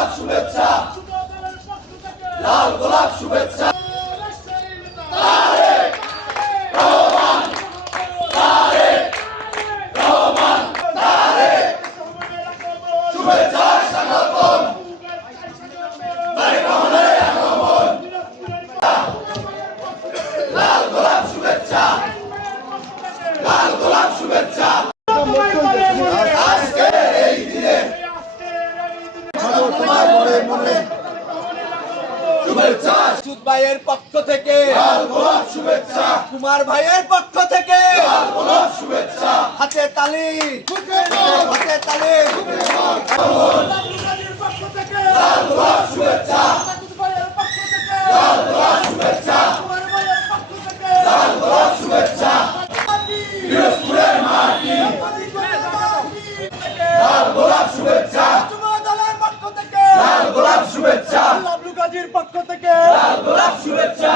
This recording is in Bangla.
গোলাপ শুভেচ্ছা, লাল গোলাপ শুভেচ্ছা। তারেক রহমান, তারেক রহমান, তারেক শুভেচ্ছা স্বাগতম। তারেক রহমানের আগমন, লাল গোলাপ শুভেচ্ছা, লাল গোলাপ শুভেচ্ছা। আজকের এই দিনে তোমার মনে মনে শুভেচ্ছা। সুদ ভাইয়ের পক্ষ থেকে লাল গোলাপ শুভেচ্ছা, কুমার ভাইয়ের পক্ষ থেকে লাল গোলাপ শুভেচ্ছা। হাতে তালি, হাতে তালি। লাল গোলাপ শুভেচ্ছা, লাল গোলাপ শুভেচ্ছা, লাল গোলাপ শুভেচ্ছা। পিরোজপুরের মাটি, লাল গোলাপ শুভেচ্ছা, দলের পক্ষ থেকে লাল গোলাপ শুভেচ্ছা, লাবলু গাজীর পক্ষ থেকে লাল গোলাপ শুভেচ্ছা।